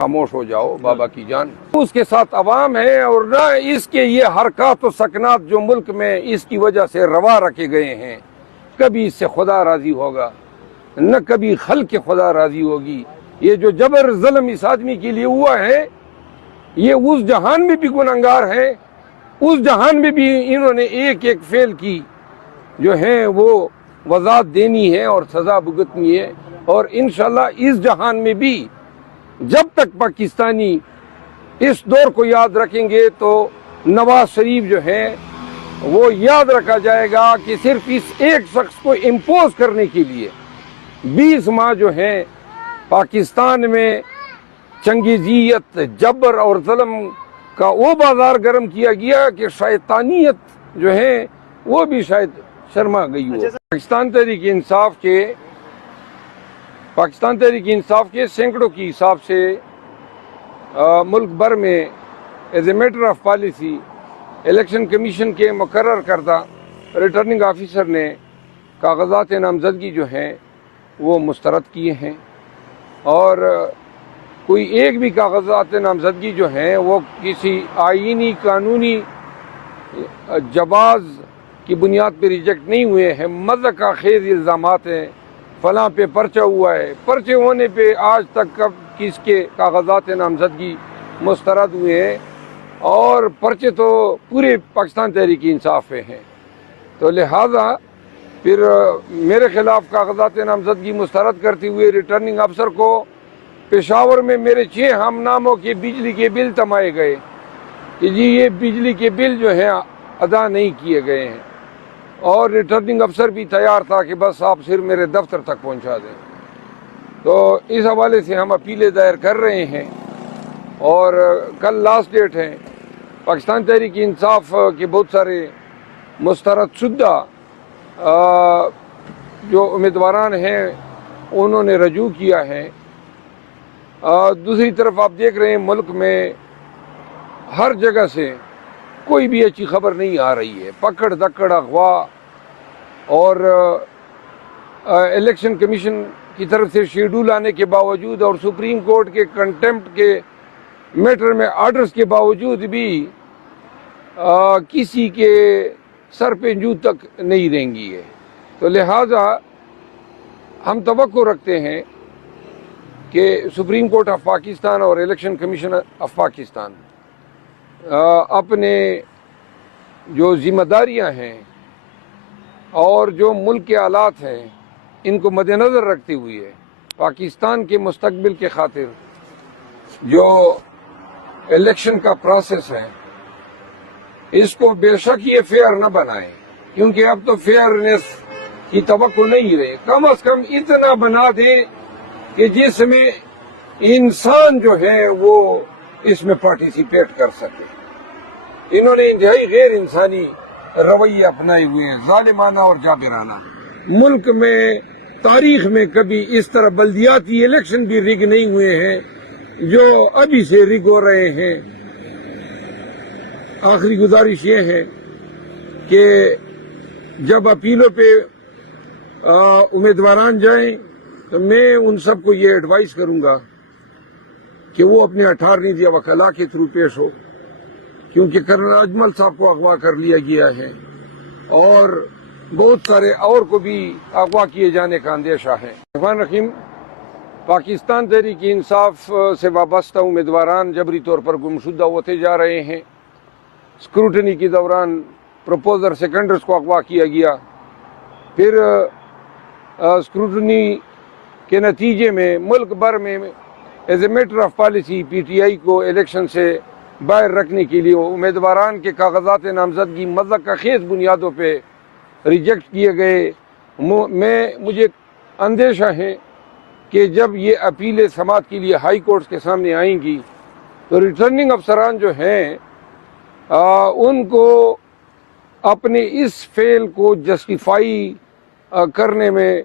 خاموش ہو جاؤ بابا کی جان. اس کے ساتھ عوام ہے اور نہ اس کے یہ حرکات و سکنات جو ملک میں اس کی وجہ سے روا رکھے گئے ہیں، کبھی اس سے خدا راضی ہوگا نہ کبھی خلق خدا راضی ہوگی. یہ جو جبر ظلم اس آدمی کے لیے ہوا ہے، یہ اس جہان میں بھی گنہگار ہے، اس جہان میں بھی انہوں نے ایک ایک فعل کی جو ہے وہ وضاحت دینی ہے اور سزا بھگتنی ہے. اور انشاءاللہ اس جہان میں بھی جب تک پاکستانی اس دور کو یاد رکھیں گے تو نواز شریف جو ہے وہ یاد رکھا جائے گا کہ صرف اس ایک شخص کو امپوز کرنے کے لیے 20 ماہ جو ہے پاکستان میں چنگیزیت، جبر اور ظلم کا وہ بازار گرم کیا گیا کہ شیطانیت جو ہے وہ بھی شاید شرما گئی ہو. پاکستان تحریک انصاف کے سینکڑوں کی حساب سے ملک بھر میں as a matter of policy election commission کے مقرر کردہ ریٹرننگ آفیسر نے کاغذات نامزدگی جو ہیں وہ مسترد کیے ہیں، اور کوئی ایک بھی کاغذات نامزدگی جو ہیں وہ کسی آئینی قانونی جواز کی بنیاد پہ ریجیکٹ نہیں ہوئے ہیں. مذاق خیز الزامات ہیں، فلاں پہ پرچہ ہوا ہے، پرچے ہونے پہ آج تک کب کس کے کاغذات نامزدگی مسترد ہوئے ہیں، اور پرچے تو پورے پاکستان تحریک انصاف پہ ہیں. تو لہذا پھر میرے خلاف کاغذات نامزدگی مسترد کرتے ہوئے ریٹرننگ افسر کو پشاور میں میرے 6 ہم ناموں کے بجلی کے بل تمائے گئے کہ جی یہ بجلی کے بل جو ہیں ادا نہیں کیے گئے ہیں، اور ریٹرننگ افسر بھی تیار تھا کہ بس آپ صرف میرے دفتر تک پہنچا دیں. تو اس حوالے سے ہم اپیلیں دائر کر رہے ہیں، اور کل لاسٹ ڈیٹ ہے. پاکستان تحریک انصاف کے بہت سارے مسترد شدہ جو امیدواران ہیں انہوں نے رجوع کیا ہے. دوسری طرف آپ دیکھ رہے ہیں ملک میں ہر جگہ سے کوئی بھی اچھی خبر نہیں آ رہی ہے. پکڑ دکڑ اغوا، اور الیکشن کمیشن کی طرف سے شیڈول آنے کے باوجود اور سپریم کورٹ کے کنٹمپٹ کے میٹر میں آرڈرز کے باوجود بھی کسی کے سر پہ جوں تک نہیں رینگی ہے. تو لہٰذا ہم توقع رکھتے ہیں کہ سپریم کورٹ آف پاکستان اور الیکشن کمیشن آف پاکستان اپنے جو ذمہ داریاں ہیں اور جو ملک کے حالات ہیں ان کو مد نظر رکھتے ہوئے پاکستان کے مستقبل کے خاطر جو الیکشن کا پروسیس ہے اس کو بے شک یہ فیئر نہ بنائیں، کیونکہ اب تو فیئرنیس کی توقع نہیں رہی. کم از کم اتنا بنا دیں کہ جس میں انسان جو ہے وہ اس میں پارٹیسپیٹ کر سکے. انہوں نے انتہائی غیر انسانی رویے اپنائے ہوئے ہیں، ظالمانہ اور جابرانہ. ملک میں تاریخ میں کبھی اس طرح بلدیاتی الیکشن بھی رگ نہیں ہوئے ہیں جو ابھی سے رگ ہو رہے ہیں. آخری گزارش یہ ہے کہ جب اپیلوں پہ امیدواران جائیں تو میں ان سب کو یہ ایڈوائز کروں گا کہ وہ اپنے اٹارنی یا وکلاء کے تھرو پیش ہو، کیونکہ کرنل اجمل صاحب کو اغوا کر لیا گیا ہے اور بہت سارے اور کو بھی اغوا کیے جانے کا اندیشہ ہے. الرحمن الرحیم. پاکستان تحریک انصاف سے وابستہ امیدواران جبری طور پر گمشدہ ہوتے جا رہے ہیں. اسکروٹنی کے دوران پروپوزر سیکنڈرز کو اغوا کیا گیا، پھر اسکروٹنی کے نتیجے میں ملک بھر میں as a matter of policy P T I کو الیکشن سے باہر رکھنے کے لیے امیدواران کے کاغذات نامزدگی مذاق خیز بنیادوں پہ ریجیکٹ کیے گئے. مجھے اندیشہ ہے کہ جب یہ اپیلیں سماعت کے لیے ہائی کورٹس کے سامنے آئیں گی تو ریٹرننگ افسران جو ہیں ان کو اپنے اس فعل کو جسٹیفائی کرنے میں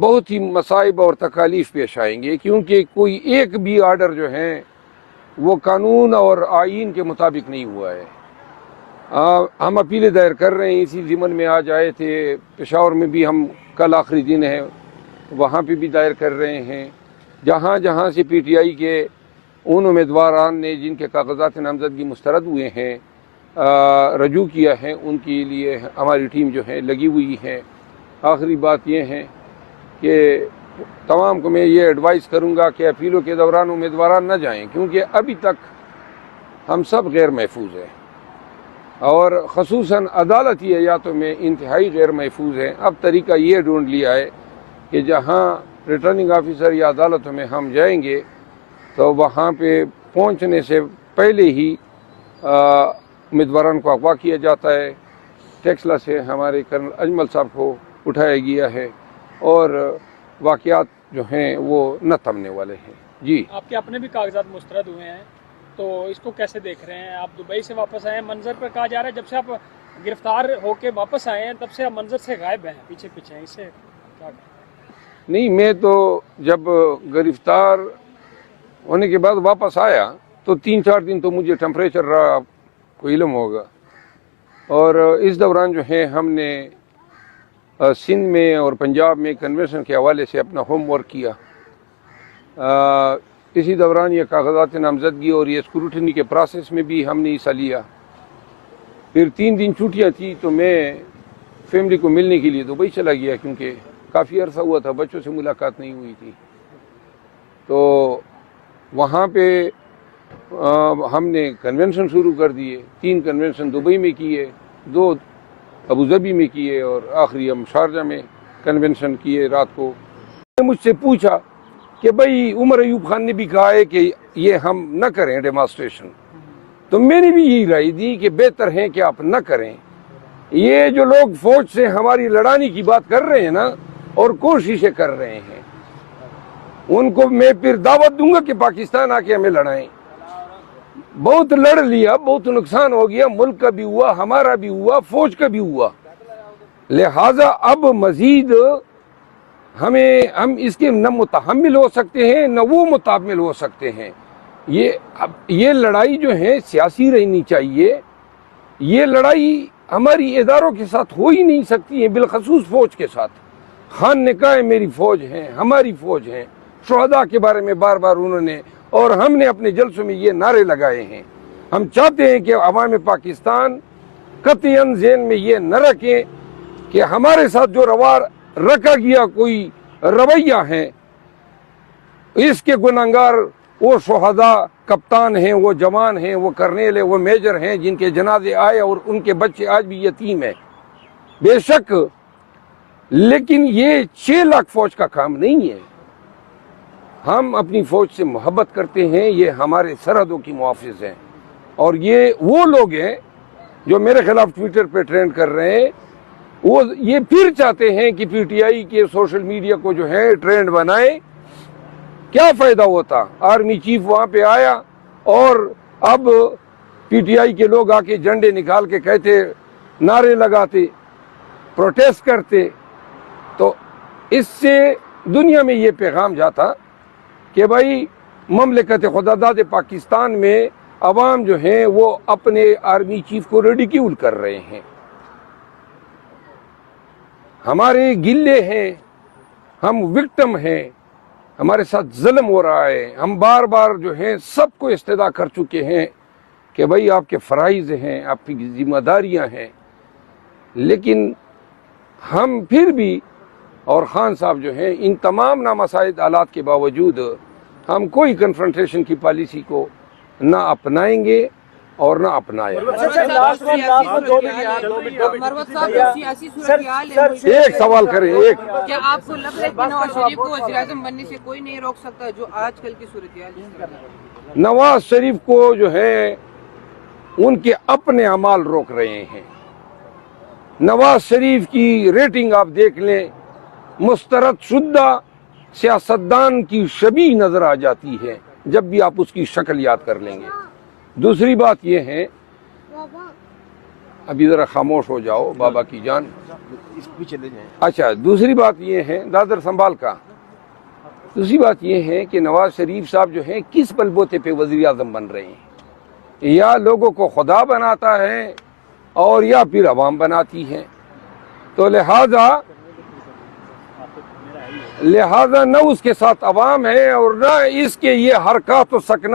بہت ہی مصائب اور تکالیف پیش آئیں گے، کیونکہ کوئی ایک بھی آرڈر جو ہیں وہ قانون اور آئین کے مطابق نہیں ہوا ہے. ہم اپیلیں دائر کر رہے ہیں، اسی ضمن میں آج آئے تھے. پشاور میں بھی ہم کل آخری دن ہے وہاں پہ بھی دائر کر رہے ہیں. جہاں جہاں سے پی ٹی آئی کے ان امیدواران نے جن کے کاغذات نامزدگی مسترد ہوئے ہیں رجوع کیا ہے، ان کے لیے ہماری ٹیم جو ہے لگی ہوئی ہے۔ آخری بات یہ ہے کہ تمام کو میں یہ ایڈوائز کروں گا کہ اپیلوں کے دوران امیدواران نہ جائیں، کیونکہ ابھی تک ہم سب غیر محفوظ ہیں، اور خصوصاً عدالتی حیاتوں میں انتہائی غیر محفوظ ہیں۔ اب طریقہ یہ ڈھونڈ لیا ہے کہ جہاں ریٹرننگ آفیسر یا عدالتوں میں ہم جائیں گے تو وہاں پہ پہنچنے سے پہلے ہی امیدواران کو اغوا کیا جاتا ہے۔ ٹیکسلا سے ہمارے کرنل اجمل صاحب کو اٹھایا گیا ہے، اور واقعات جو ہیں وہ نہ تھمنے والے ہیں۔ جی، آپ کے اپنے بھی کاغذات مسترد ہوئے ہیں، تو اس کو کیسے دیکھ رہے ہیں؟ آپ دبئی سے واپس آئے ہیں، منظر پر کہا جا رہا ہے جب سے آپ گرفتار ہو کے واپس آئے ہیں تب سے آپ منظر سے غائب ہیں، پیچھے ہیں، اس سے کیا کہیں؟ نہیں، میں تو جب گرفتار ہونے کے بعد واپس آیا تو 3-4 دن تو مجھے ٹیمپریچر رہا، آپ کو علم ہوگا، اور اس دوران جو ہے ہم نے سندھ میں اور پنجاب میں کنونشن کے حوالے سے اپنا ہوم ورک کیا۔ اسی دوران یہ کاغذات نامزدگی اور یہ اسکروٹنی کے پروسیس میں بھی ہم نے حصہ لیا۔ پھر 3 دن چھٹیاں تھی تو میں فیملی کو ملنے کے لیے دبئی چلا گیا، کیونکہ کافی عرصہ ہوا تھا بچوں سے ملاقات نہیں ہوئی تھی۔ تو وہاں پہ ہم نے کنونشن شروع کر دیے، 3 کنونشن دبئی میں کیے، 2 ابوظہبی میں کیے، اور آخری ہم شارجہ میں کنونشن کیے رات کو۔ مجھ سے پوچھا کہ بھائی عمر ایوب خان نے بھی کہا ہے کہ یہ ہم نہ کریں ڈیمانسٹریشن، تو میں نے بھی یہی رائے دی کہ بہتر ہے کہ آپ نہ کریں۔ یہ جو لوگ فوج سے ہماری لڑانے کی بات کر رہے ہیں نا اور کوششیں کر رہے ہیں، ان کو میں پھر دعوت دوں گا کہ پاکستان آ کے ہمیں لڑائیں۔ بہت لڑ لیا، بہت نقصان ہو گیا، ملک کا بھی ہوا، ہمارا بھی ہوا، فوج کا بھی ہوا، لہٰذا اب مزید ہم اس کے نہ متحمل ہو سکتے ہیں نہ وہ متحمل ہو سکتے ہیں۔ یہ لڑائی جو ہے سیاسی رہنی چاہیے، یہ لڑائی ہماری اداروں کے ساتھ ہو ہی نہیں سکتی ہے، بالخصوص فوج کے ساتھ۔ خان نے کہا ہے میری فوج ہے، ہماری فوج ہے، شہداء کے بارے میں بار بار انہوں نے، اور ہم نے اپنے جلسوں میں یہ نعرے لگائے ہیں۔ ہم چاہتے ہیں کہ عوام پاکستان قطعاً ذہن میں یہ نہ رکھیں کہ ہمارے ساتھ جو رکھا گیا کوئی رویہ ہے، اس کے گنہگار وہ شہداء کپتان ہیں، وہ جوان ہیں، وہ کرنیل ہیں، وہ میجر ہیں جن کے جنازے آئے اور ان کے بچے آج بھی یتیم ہیں، بے شک، لیکن یہ 6 لاکھ فوج کا کام نہیں ہے۔ ہم اپنی فوج سے محبت کرتے ہیں، یہ ہمارے سرحدوں کی محافظ ہیں، اور یہ وہ لوگ ہیں جو میرے خلاف ٹویٹر پہ ٹرینڈ کر رہے ہیں، وہ یہ پھر چاہتے ہیں کہ پی ٹی آئی کے سوشل میڈیا کو جو ہے ٹرینڈ بنائے۔ کیا فائدہ ہوتا؟ آرمی چیف وہاں پہ آیا اور اب پی ٹی آئی کے لوگ آ کے جھنڈے نکال کے کہتے، نعرے لگاتے، پروٹیسٹ کرتے، تو اس سے دنیا میں یہ پیغام جاتا کہ بھائی مملکت خداداد پاکستان میں عوام جو ہیں وہ اپنے آرمی چیف کو ریڈیکیول کر رہے ہیں، ہمارے گلے ہیں، ہم وکٹم ہیں، ہمارے ساتھ ظلم ہو رہا ہے۔ ہم بار بار جو ہیں سب کو استدعا کر چکے ہیں کہ بھائی آپ کے فرائض ہیں، آپ کی ذمہ داریاں ہیں، لیکن ہم پھر بھی، اور خان صاحب جو ہیں، ان تمام نامساعد حالات کے باوجود ہم کوئی کنفرنٹیشن کی پالیسی کو نہ اپنائیں گے اور نہ اپنائیں۔ ایک سوال کریں، ایک، کیا آپ کو لگ رہا ہے کہ نواز شریف کو وزیر اعظم بننے سے کوئی نہیں روک سکتا جو آج کل کی صورتحال ہے؟ نواز شریف کو جو ہے ان کے اپنے اعمال روک رہے ہیں۔ نواز شریف کی ریٹنگ آپ دیکھ لیں، مسترد شدہ سیاستدان کی شبیہ نظر آ جاتی ہے جب بھی آپ اس کی شکل یاد کر لیں گے۔ دوسری بات یہ ہے، ابھی ذرا خاموش ہو جاؤ بابا کی جان، اچھا، دوسری بات یہ ہے، دادر سنبھال کا، دوسری بات یہ ہے کہ نواز شریف صاحب جو ہیں کس بل بوتے پہ وزیر اعظم بن رہے ہیں؟ یا لوگوں کو خدا بناتا ہے اور یا پھر عوام بناتی ہے، تو لہذا نہ اس کے ساتھ عوام ہے اور نہ اس کے یہ حرکات و سکنات